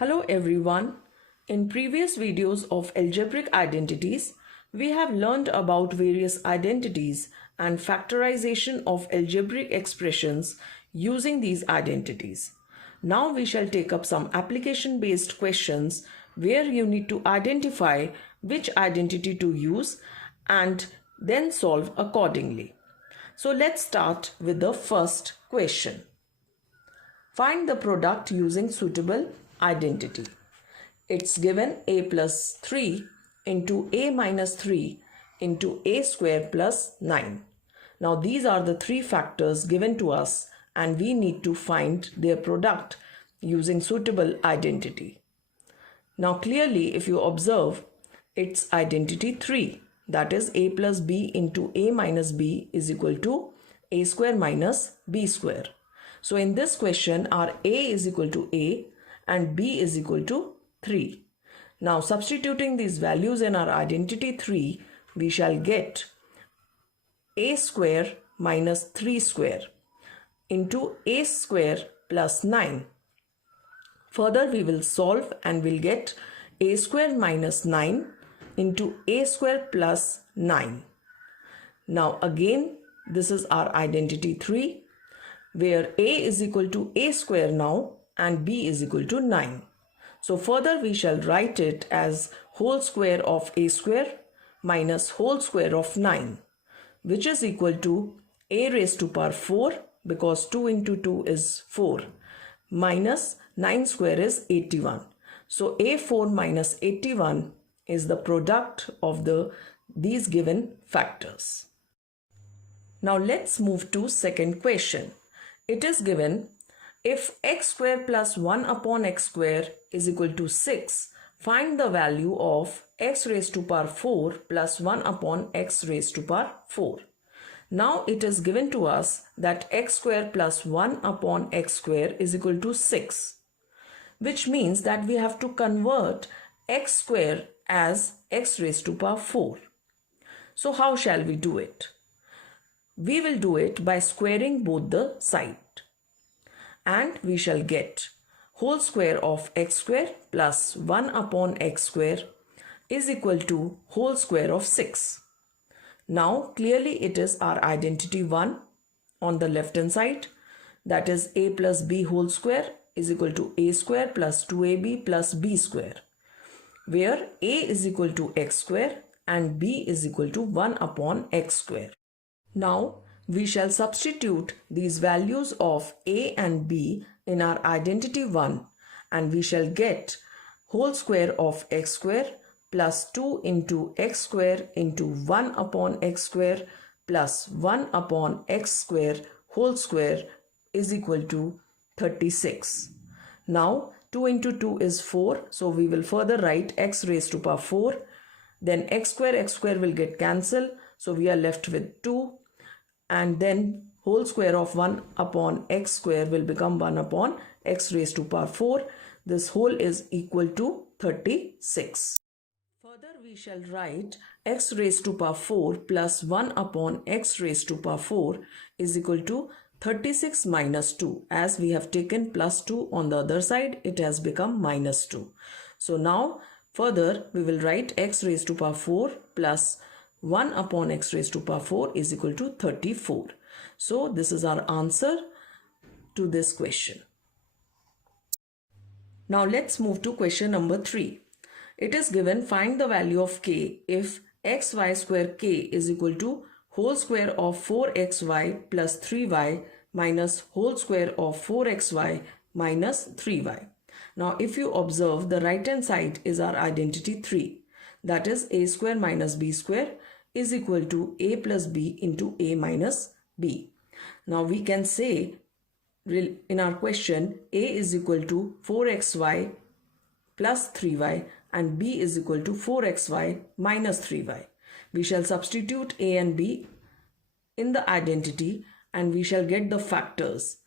Hello everyone. In previous videos of algebraic identities, we have learned about various identities and factorization of algebraic expressions using these identities. Now we shall take up some application-based questions where you need to identify which identity to use and then solve accordingly. So let's start with the first question. Find the product using suitable identity. It's given a plus 3 into a minus 3 into a square plus 9. Now these are the three factors given to us and we need to find their product using suitable identity. Now clearly if you observe, it's identity 3, that is a plus b into a minus b is equal to a square minus b square. So in this question our a is equal to a and b is equal to 3. Now substituting these values in our identity 3, we shall get a square minus 3 square into a square plus 9. Further we will solve and we'll get a square minus 9 into a square plus 9. Now again this is our identity 3 where a is equal to a square now and b is equal to 9. So further we shall write it as whole square of a square minus whole square of 9, which is equal to a raised to power 4 because 2 into 2 is 4 minus 9 square is 81. So a4 minus 81 is the product of these given factors. Now let's move to second question. It is given if x square plus 1 upon x square is equal to 6, find the value of x raised to power 4 plus 1 upon x raised to power 4. Now it is given to us that x square plus 1 upon x square is equal to 6, which means that we have to convert x square as x raised to power 4. So how shall we do it? We will do it by squaring both the sides. And we shall get whole square of x square plus 1 upon x square is equal to whole square of 6. Now clearly it is our identity 1 on the left hand side, that is a plus b whole square is equal to a square plus 2ab plus b square, where a is equal to x square and b is equal to 1 upon x square. Now we shall substitute these values of a and b in our identity 1 and we shall get whole square of x square plus 2 into x square into 1 upon x square plus 1 upon x square whole square is equal to 36. Now 2 into 2 is 4, so we will further write x raised to power 4. Then x square will get cancelled, so we are left with 2. And then whole square of 1 upon x square will become 1 upon x raised to power 4. This whole is equal to 36. Further we shall write x raised to power 4 plus 1 upon x raised to power 4 is equal to 36 minus 2. As we have taken plus 2 on the other side, it has become minus 2. So now further we will write x raised to power 4 plus 1 upon x raised to power 4 is equal to 34. So this is our answer to this question. Now let's move to question number 3. It is given find the value of k if xy square k is equal to whole square of 4xy plus 3y minus whole square of 4xy minus 3y. Now if you observe, the right hand side is our identity 3, that is a square minus b square is equal to a plus b into a minus b. Now we can say in our question a is equal to 4xy plus 3y and b is equal to 4xy minus 3y. We shall substitute a and b in the identity and we shall get the factors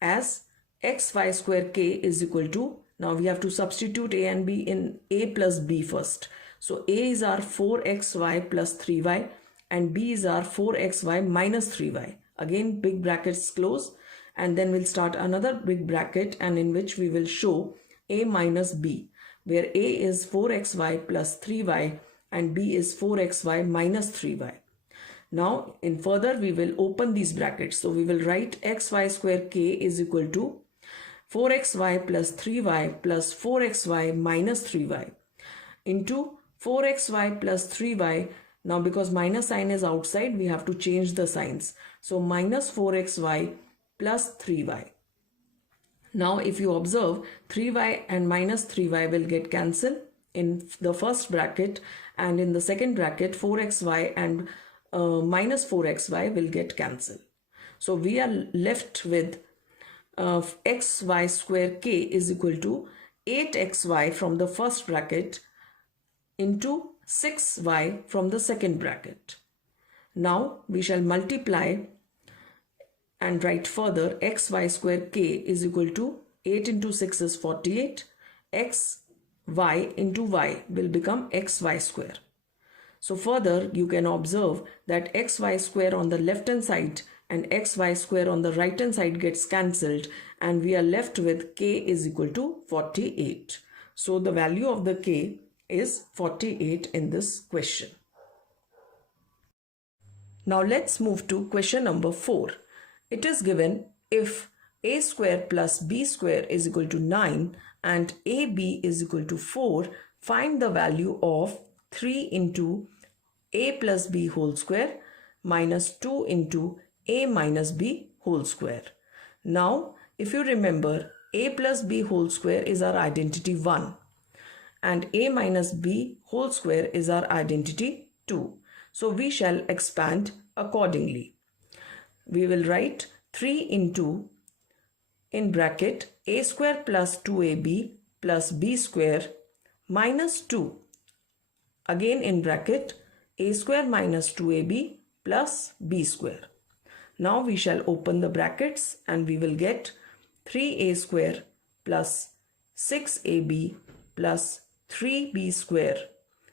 as xy square k is equal to, now we have to substitute a and b in a plus b first. So a is our 4xy plus 3y and b is our 4xy minus 3y. Again big brackets close and then we'll start another big bracket and in which we will show a minus b, where a is 4xy plus 3y and b is 4xy minus 3y. Now in further we will open these brackets. So we will write xy square k is equal to 4xy plus 3y plus 4xy minus 3y into 4xy plus 3y. Now because minus sign is outside, we have to change the signs. So minus 4xy plus 3y. Now if you observe, 3y and minus 3y will get cancelled in the first bracket, and in the second bracket 4xy and minus 4xy will get cancelled. So we are left with xy square k is equal to 8xy from the first bracket into 6y from the second bracket. Now we shall multiply and write further xy square k is equal to 8 into 6 is 48. xy into y will become xy square. So further you can observe that xy square on the left hand side and xy square on the right hand side gets cancelled, and we are left with k is equal to 48. So the value of the k is 48 in this question. Now let's move to question number 4. It is given if a square plus b square is equal to 9 and ab is equal to 4, find the value of 3 into a plus b whole square minus 2 into a minus b whole square. Now if you remember, a plus b whole square is our identity 1 and a minus b whole square is our identity 2. So we shall expand accordingly. We will write 3 into, in bracket, a square plus 2ab plus b square minus 2. Again in bracket, a square minus 2ab plus b square. Now we shall open the brackets and we will get 3a square plus 6ab plus 3b square.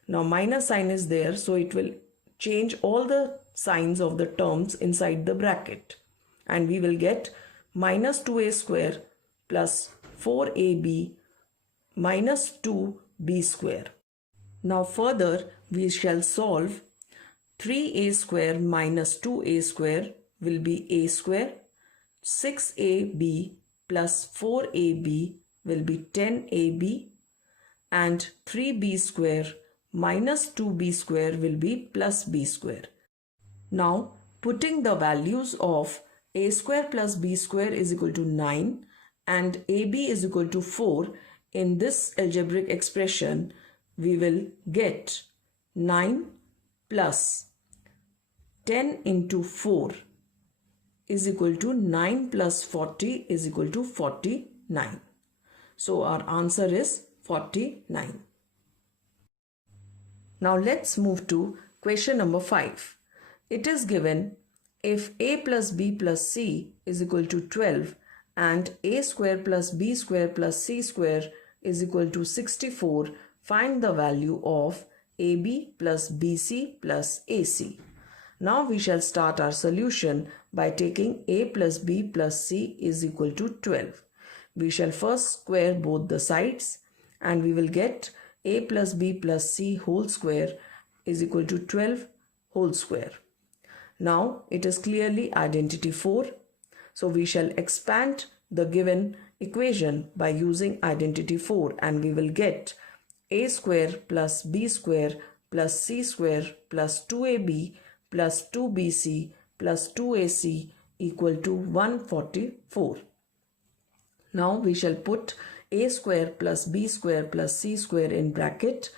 Now minus sign is there, so it will change all the signs of the terms inside the bracket, and we will get minus 2a square plus 4ab minus 2b square. Now further we shall solve. 3a square minus 2a square will be a square. 6ab plus 4ab will be 10ab, and 3b square minus 2b square will be plus b square. Now putting the values of a square plus b square is equal to 9 and ab is equal to 4 in this algebraic expression, we will get 9 plus 10 into 4 is equal to 9 plus 40 is equal to 49. So our answer is 49. Now let's move to question number 5. It is given if a plus b plus c is equal to 12 and a square plus b square plus c square is equal to 64, find the value of ab plus bc plus ac. Now we shall start our solution by taking a plus b plus c is equal to 12. We shall first square both the sides and we will get a plus b plus c whole square is equal to 12 whole square. Now it is clearly identity 4. So we shall expand the given equation by using identity 4 and we will get a square plus b square plus c square plus 2ab plus 2bc plus 2ac equal to 144. Now we shall put a square plus b square plus c square in bracket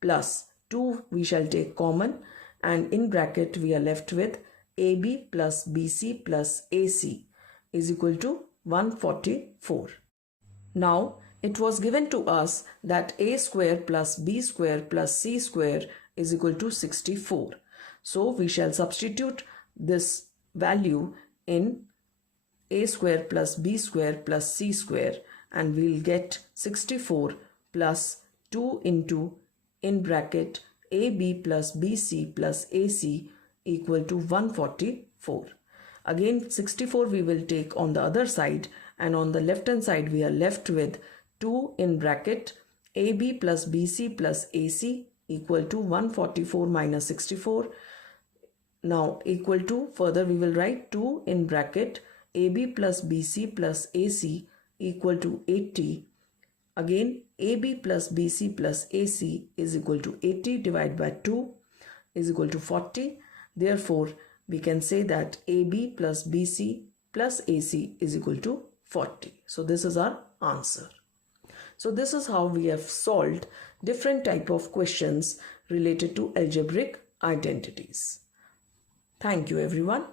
plus 2 we shall take common, and in bracket we are left with ab plus bc plus ac is equal to 144. Now it was given to us that a square plus b square plus c square is equal to 64. So we shall substitute this value in a square plus b square plus c square and we'll get 64 plus 2 into, in bracket, ab plus bc plus ac equal to 144. Again 64 we will take on the other side, and on the left hand side we are left with 2 in bracket AB plus BC plus AC equal to 144 minus 64. Now equal to, further we will write 2 in bracket AB plus BC plus AC equal to 80. Again AB plus BC plus AC is equal to 80 divided by 2 is equal to 40. Therefore, we can say that AB plus BC plus AC is equal to 40. So this is our answer. So this is how we have solved different type of questions related to algebraic identities. Thank you everyone.